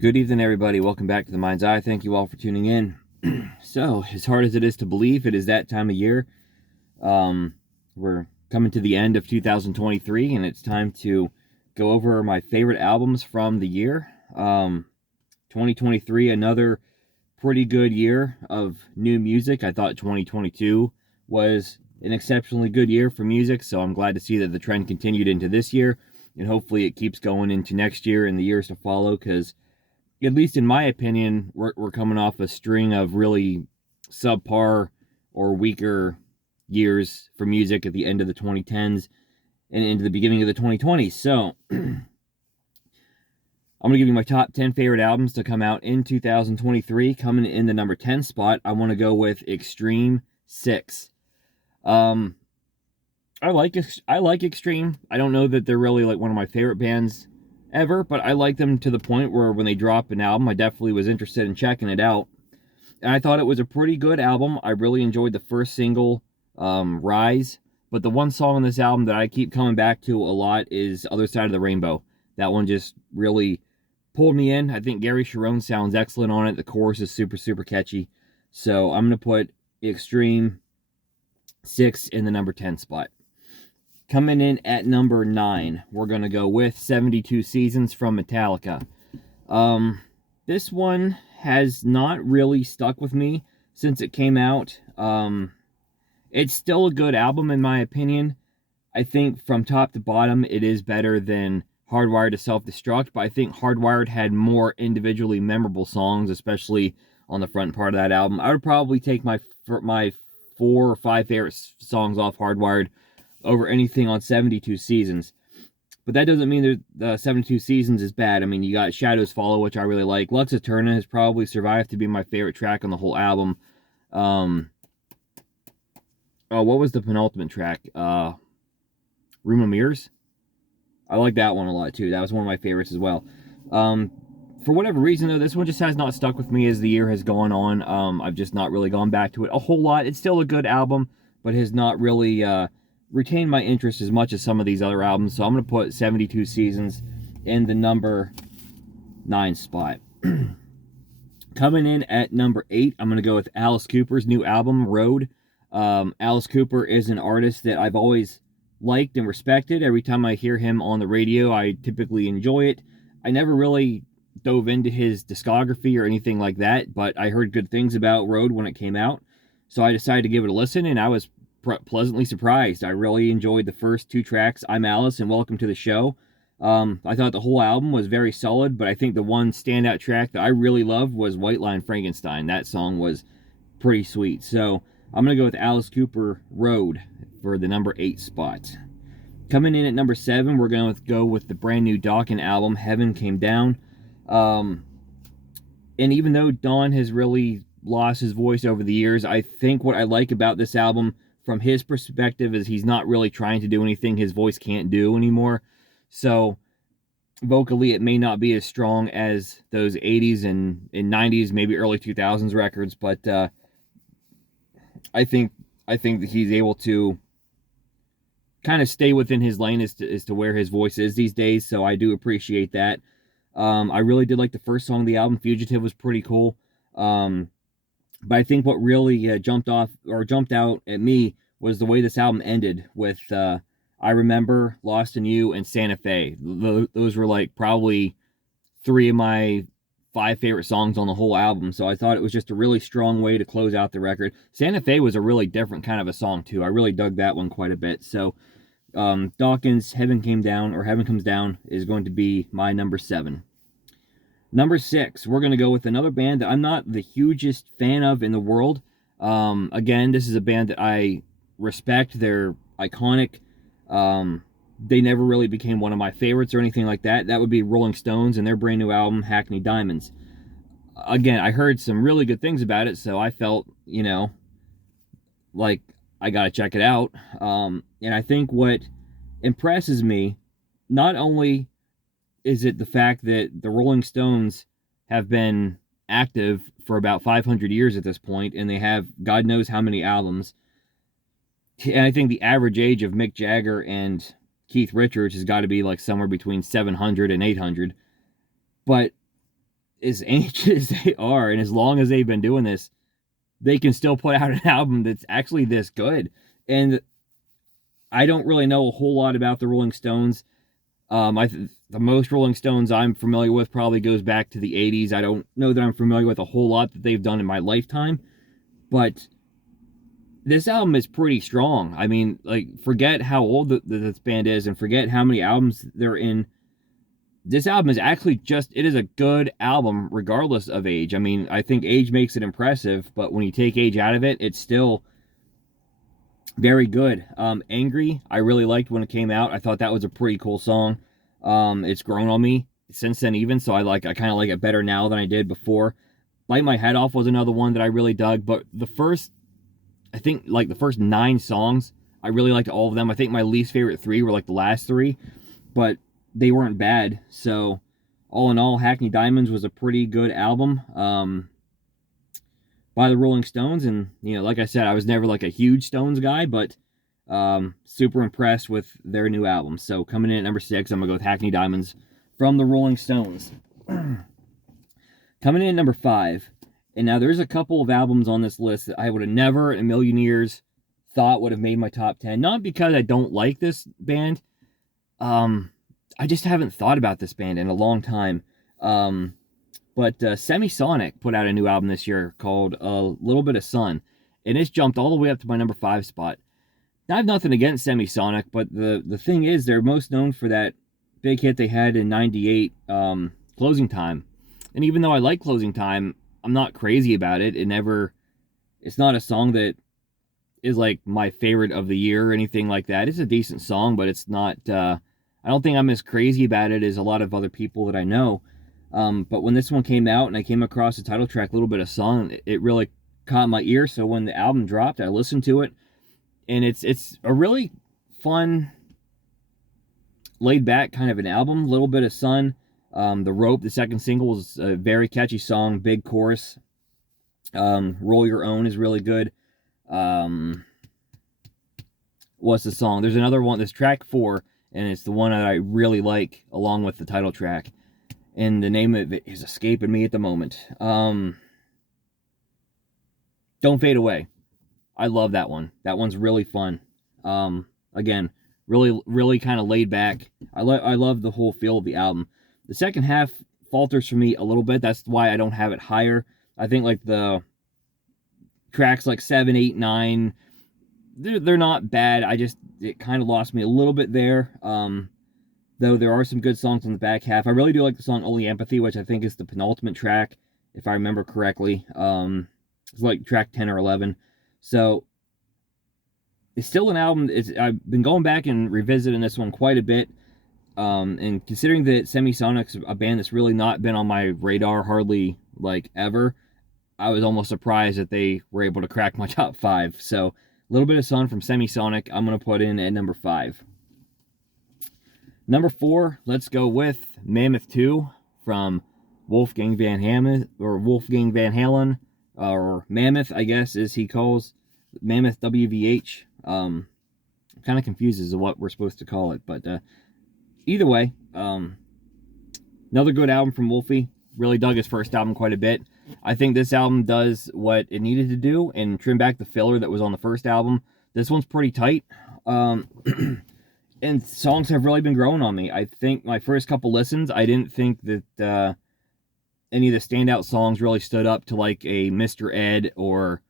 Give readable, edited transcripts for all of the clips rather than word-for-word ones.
Good evening, everybody. Welcome back to the Mind's Eye. Thank you all for tuning in. So, as hard as it is to believe, it is that time of year. We're coming to the end of 2023, and it's time to go over my favorite albums from the year. 2023, another pretty good year of new music. I thought 2022 was an exceptionally good year for music, so I'm glad to see that the trend continued into this year, and hopefully it keeps going into next year and the years to follow, because at least in my opinion, we're coming off a string of really subpar or weaker years for music at the end of the 2010s and into the beginning of the 2020s. So I'm going to give you my top 10 favorite albums to come out in 2023. Coming in the number 10 spot, I want to go with Extreme 6. Um, I like Extreme. I don't know that they're really like one of my favorite bands ever, but I like them to the point where when they drop an album, I definitely was interested in checking it out. And I thought it was a pretty good album. I really enjoyed the first single, Rise. But the one song on this album that I keep coming back to a lot is Other Side of the Rainbow. That one just really pulled me in. I think Gary Cherone sounds excellent on it. The chorus is super, super catchy. So I'm going to put Extreme 6 in the number 10 spot. Coming in at number 9, we're going to go with 72 Seasons from Metallica. This one has not really stuck with me since it came out. It's still a good album in my opinion. I think from top to bottom, it is better than Hardwired to Self-Destruct, but I think Hardwired had more individually memorable songs, especially on the front part of that album. I would probably take my 4 or 5 favorite songs off Hardwired over anything on 72 Seasons. But that doesn't mean the 72 Seasons is bad. I mean, you got Shadows Follow, which I really like. Lux Eterna has probably survived to be my favorite track on the whole album. What was the penultimate track? Room of Mirrors? I like that one a lot, too. That was one of my favorites as well. For whatever reason, though, this one just has not stuck with me as the year has gone on. I've just not really gone back to it a whole lot. It's still a good album, but has not really retained my interest as much as some of these other albums. So I'm going to put 72 Seasons in the number 9 spot. Coming in at number 8, I'm going to go with Alice Cooper's new album, Road. Alice Cooper is an artist that I've always liked and respected. Every time I hear him on the radio, I typically enjoy it. I never really dove into his discography or anything like that, but I heard good things about Road when it came out. So I decided to give it a listen, and I was pleasantly surprised. I really enjoyed the first 2 tracks, I'm Alice and Welcome to the Show. I thought the whole album was very solid, but I think the one standout track that I really loved was White Line Frankenstein. That song was pretty sweet. So I'm going to go with Alice Cooper, Road, for the number 8 spot. Coming in at number 7, we're going to go with the brand new Dokken album, Heaven Came Down. And even though Don has really lost his voice over the years, I think what I like about this album from his perspective is he's not really trying to do anything his voice can't do anymore. So vocally it may not be as strong as those 80s and 90s, maybe early 2000s records, but I think that he's able to kind of stay within his lane as to where his voice is these days, so I do appreciate that. I really did like the first song of the album, Fugitive, was pretty cool. But I think what really jumped out at me was the way this album ended with I Remember, Lost in You, and Santa Fe. Those were like probably 3 of my 5 favorite songs on the whole album, so I thought it was just a really strong way to close out the record. Santa Fe was a really different kind of a song, too. I really dug that one quite a bit. So Dawkins' Heaven Comes Down is going to be my number 7. Number 6, we're going to go with another band that I'm not the hugest fan of in the world. Again, this is a band that I respect. They're iconic. They never really became one of my favorites or anything like that. That would be Rolling Stones and their brand new album, Hackney Diamonds. Again, I heard some really good things about it, so I felt, like I got to check it out. And I think what impresses me, not only is it the fact that the Rolling Stones have been active for about 500 years at this point, and they have God knows how many albums. And I think the average age of Mick Jagger and Keith Richards has got to be like somewhere between 700 and 800. But as ancient as they are, and as long as they've been doing this, they can still put out an album that's actually this good. And I don't really know a whole lot about the Rolling Stones. The most Rolling Stones I'm familiar with probably goes back to the 80s. I don't know that I'm familiar with a whole lot that they've done in my lifetime, but this album is pretty strong. I mean, like, forget how old this band is and forget how many albums they're in. This album is actually it is a good album regardless of age. I mean, I think age makes it impressive, but when you take age out of it, it's still very good. Angry, I really liked when it came out. I thought that was a pretty cool song. It's grown on me since then even, so I kind of like it better now than I did before. Bite My Head Off was another one that I really dug, but I think like the first 9 songs, I really liked all of them. I think my least favorite 3 were like the last 3, but they weren't bad. So all in all, Hackney Diamonds was a pretty good album by the Rolling Stones. And, you know, like I said, I was never like a huge Stones guy, but super impressed with their new album. So coming in at number 6, I'm going to go with Hackney Diamonds from the Rolling Stones. Coming in at number 5, and now there's a couple of albums on this list that I would have never in a million years thought would have made my top 10. Not because I don't like this band. I just haven't thought about this band in a long time. But Semisonic put out a new album this year called A Little Bit of Sun, and it's jumped all the way up to my number 5 spot. Now, I have nothing against Semisonic, but the thing is, they're most known for that big hit they had in '98, Closing Time. And even though I like Closing Time, I'm not crazy about it. It's not a song that is like my favorite of the year or anything like that. It's a decent song, but it's not, I don't think I'm as crazy about it as a lot of other people that I know. But when this one came out and I came across the title track, A Little Bit of Sun, it really caught my ear. So when the album dropped, I listened to it, and it's a really fun, laid back kind of an album. A Little Bit of Sun. The Rope, the second single, is a very catchy song, big chorus. Roll Your Own is really good. What's the song? There's another one, there's track 4, and it's the one that I really like along with the title track. And the name of it is escaping me at the moment. Don't Fade Away. I love that one. That one's really fun. Again, really kind of laid back. I love the whole feel of the album. The second half falters for me a little bit. That's why I don't have it higher. I think like the tracks like 7, 8, 9, they're not bad. It kind of lost me a little bit there. Though there are some good songs on the back half. I really do like the song Only Empathy, which I think is the penultimate track, if I remember correctly. It's like track 10 or 11. So it's still an album. I've been going back and revisiting this one quite a bit. And considering that Semisonic's a band that's really not been on my radar hardly like ever, I was almost surprised that they were able to crack my top 5. So a Little Bit of Sun from Semisonic, I'm going to put in at number 5. Number 4, let's go with Mammoth 2 from Wolfgang Van Halen, or Mammoth, I guess, as he calls Mammoth WVH. I'm kind of confused as to what we're supposed to call it, but either way, another good album from Wolfie. Really dug his first album quite a bit. I think this album does what it needed to do and trim back the filler that was on the first album. This one's pretty tight. And songs have really been growing on me. I think my first couple listens, I didn't think that any of the standout songs really stood up to like a Mr. Ed or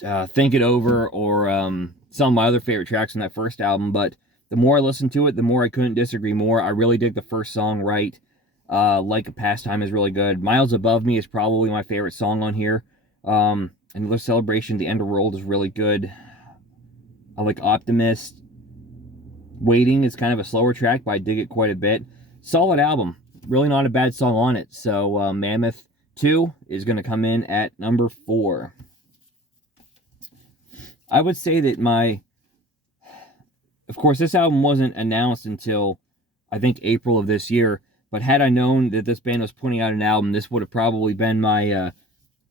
Think It Over or some of my other favorite tracks on that first album. But the more I listened to it, the more I couldn't disagree more. I really dig the first song, Right. Like a Pastime is really good. Miles Above Me is probably my favorite song on here. Another Celebration, The Underworld is really good. I like Optimist. Waiting is kind of a slower track, but I dig it quite a bit. Solid album. Really not a bad song on it. So Mammoth 2 is going to come in at number 4. I would say that of course, this album wasn't announced until, I think, April of this year. But had I known that this band was putting out an album, this would have probably been my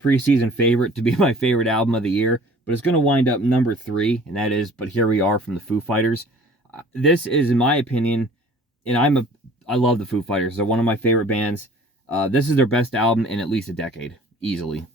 preseason favorite to be my favorite album of the year. But it's going to wind up number 3, and that is But Here We Are from the Foo Fighters. This is, in my opinion, and I love the Foo Fighters. They're one of my favorite bands. This is their best album in at least a decade, easily.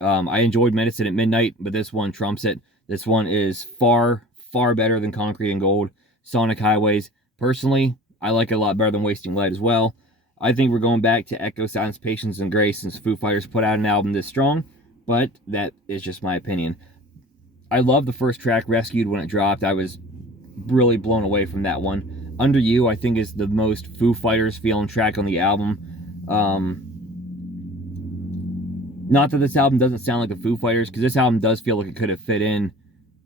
I enjoyed Medicine at Midnight, but this one trumps it. This one is far, far better than Concrete and Gold, Sonic Highways. Personally, I like it a lot better than Wasting Light as well. I think we're going back to Echo, Silence, Patience, and Grace since Foo Fighters put out an album this strong, but that is just my opinion. I love the first track, Rescued, when it dropped. I was really blown away from that one. Under You, I think, is the most Foo Fighters feeling track on the album. Not that this album doesn't sound like the Foo Fighters, because this album does feel like it could have fit in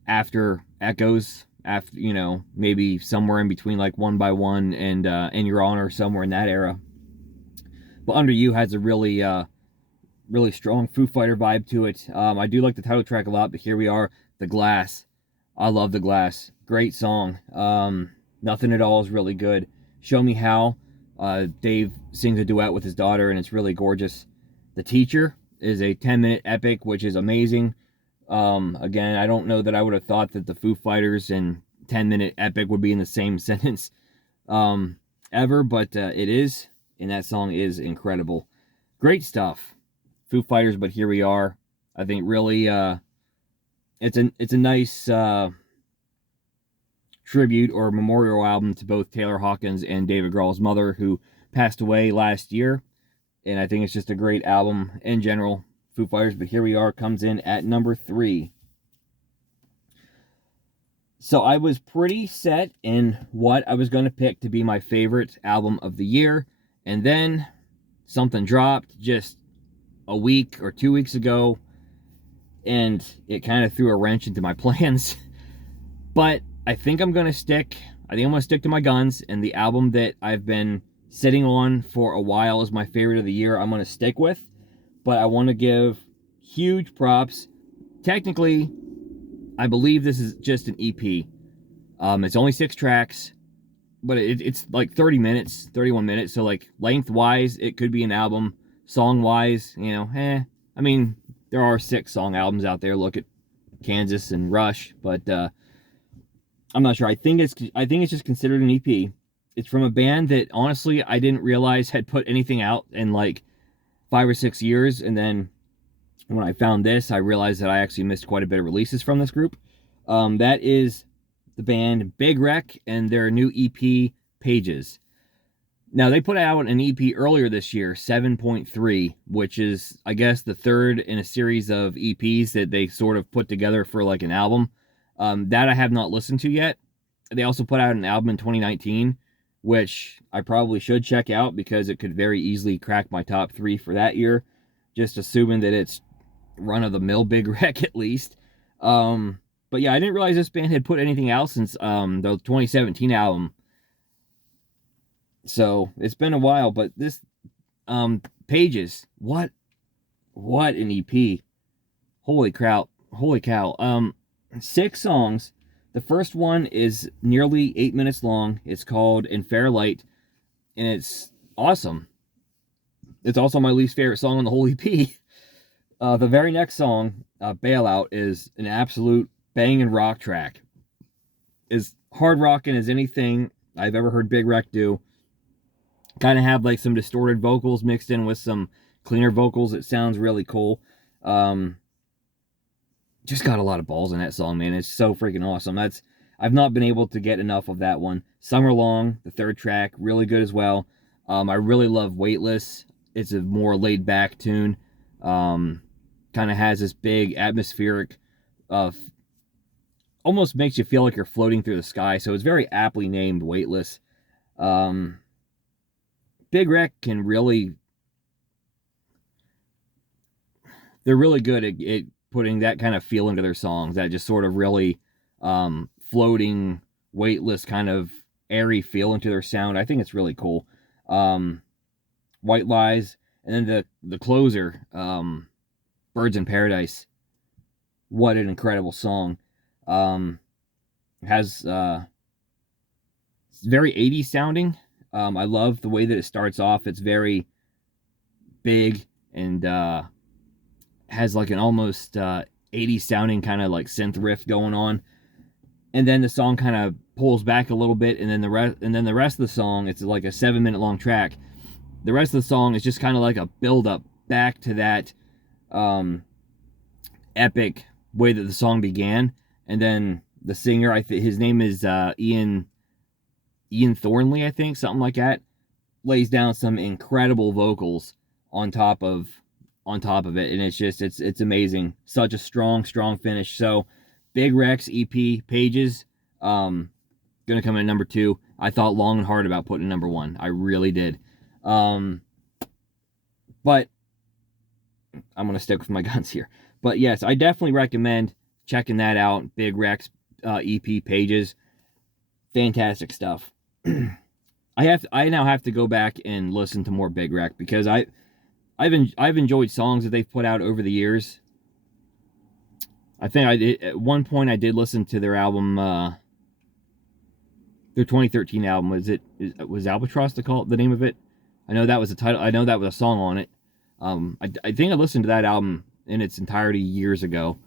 after Echoes, after, you know, maybe somewhere in between like One by One and In Your Honor, somewhere in that era. But Under You has a really, really strong Foo Fighter vibe to it. I do like the title track a lot, but here we are, The Glass. I love The Glass. Great song. Nothing at All is really good. Show Me How. Dave sings a duet with his daughter, and it's really gorgeous. The Teacher is a 10-minute epic, which is amazing. Again, I don't know that I would have thought that the Foo Fighters and 10-minute epic would be in the same sentence ever, but it is, and that song is incredible. Great stuff. Foo Fighters, but here we are. I think really it's a nice tribute or memorial album to both Taylor Hawkins and David Grohl's mother, who passed away last year. And I think it's just a great album in general, Foo Fighters, but here we are, comes in at number 3. So I was pretty set in what I was going to pick to be my favorite album of the year, and then something dropped just a week or 2 weeks ago, and it kind of threw a wrench into my plans. But I think I'm going to stick to my guns, and the album that I've been sitting on for a while is my favorite of the year. I'm going to stick with, but I want to give huge props. Technically, I believe this is just an EP. It's only 6 tracks, but it's like 30 minutes, 31 minutes. So like lengthwise, it could be an album. Song-wise, you know, I mean, there are 6 song albums out there. Look at Kansas and Rush, but I'm not sure. I think it's just considered an EP. It's from a band that honestly I didn't realize had put anything out in like 5 or 6 years, and then when I found this, I realized that I actually missed quite a bit of releases from this group. That is the band Big Wreck and their new EP, Pages. Now, they put out an EP earlier this year, 7.3, which is, I guess, the third in a series of EPs that they sort of put together for like an album. That I have not listened to yet. They also put out an album in 2019, which I probably should check out because it could very easily crack my top 3 for that year, just assuming that it's run-of-the-mill Big Wreck at least. But yeah, I didn't realize this band had put anything out since the 2017 album. So it's been a while, but this Pages, what an EP. Holy cow. 6 songs. The first one is nearly 8 minutes long. It's called In Fair Light, and it's awesome. It's also my least favorite song on the whole EP. The very next song, Bailout, is an absolute banging rock track. As hard rocking as anything I've ever heard Big Wreck do. Kind of have like some distorted vocals mixed in with some cleaner vocals. It sounds really cool. Just got a lot of balls in that song, man. It's so freaking awesome. I've not been able to get enough of that one. Summer Long, the third track, really good as well. I really love Weightless. It's a more laid back tune. Kind of has this big atmospheric, almost makes you feel like you're floating through the sky. So it's very aptly named Weightless. Big Wreck can really, they're really good at putting that kind of feel into their songs, that just sort of really floating, weightless, kind of airy feel into their sound. I think it's really cool. White Lies, and then the closer, Birds in Paradise. What an incredible song. Has it's very 80s sounding. I love the way that it starts off. It's very big and has like an almost 80s sounding kind of like synth riff going on, and then the song kind of pulls back a little bit, and then the rest of the song, it's like a 7-minute long track, the rest of the song is just kind of like a build up back to that epic way that the song began. And then the singer, his name is Ian Thornley, I think, something like that, lays down some incredible vocals on top of it, and it's amazing. Such a strong finish. So Big Rex EP Pages, gonna come in at number 2. I thought long and hard about putting number 1. I really did. But I'm gonna stick with my guns here. But yes, I definitely recommend checking that out. Big Rex EP Pages, fantastic stuff. I now have to go back and listen to more Big Rex, because I've enjoyed songs that they've put out over the years. I think at one point I did listen to their album, their 2013 album. Was Albatross the name of it? I know that was the title. I know that was a song on it. I think I listened to that album in its entirety years ago.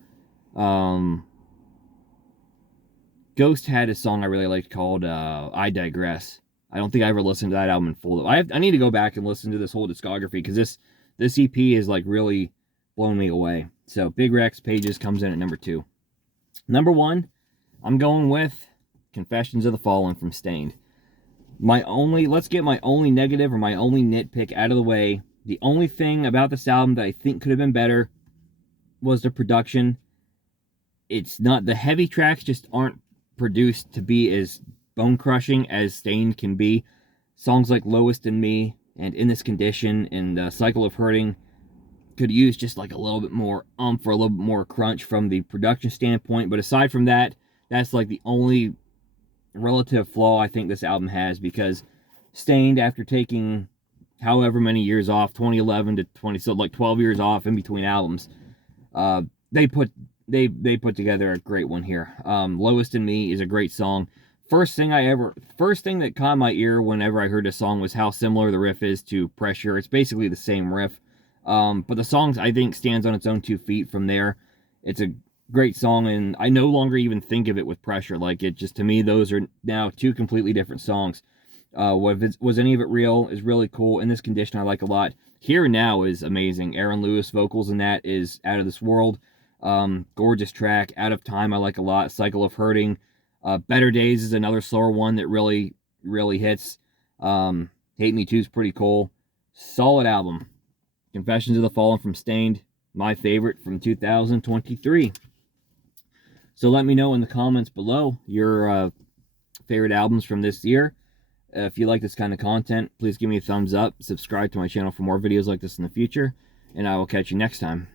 Ghost had a song I really liked called I Digress. I don't think I ever listened to that album in full. I need to go back and listen to this whole discography, because this EP is like really blown me away. So Big Rex Pages comes in at number 2. Number 1, I'm going with Confessions of the Fallen from Staind. Let's get my only negative or my only nitpick out of the way. The only thing about this album that I think could have been better was the production. It's not, the heavy tracks just aren't produced to be as bone crushing as Staind can be. Songs like Lowest in Me and In This Condition and Cycle of Hurting could use just like a little bit more or a little bit more crunch from the production standpoint. But aside from that, that's like the only relative flaw I think this album has, because Staind, after taking however many years off, 2011 to 20, so like 12 years off in between albums, they put together a great one here. Lowest in Me is a great song. First thing that caught my ear whenever I heard this song was how similar the riff is to Pressure. It's basically the same riff. But the song, I think, stands on its own 2 feet from there. It's a great song, and I no longer even think of it with Pressure. Like, it just, to me, those are now 2 completely different songs. Was Any of It Real is really cool. In This Condition I like a lot. Here Now is amazing. Aaron Lewis vocals in that is out of this world. Gorgeous track. Out of Time I like a lot. Cycle of Hurting. Better Days is another slower one that really, really hits. Hate Me Too is pretty cool. Solid album. Confessions of the Fallen from Staind, my favorite from 2023. So let me know in the comments below your favorite albums from this year. If you like this kind of content, please give me a thumbs up. Subscribe to my channel for more videos like this in the future. And I will catch you next time.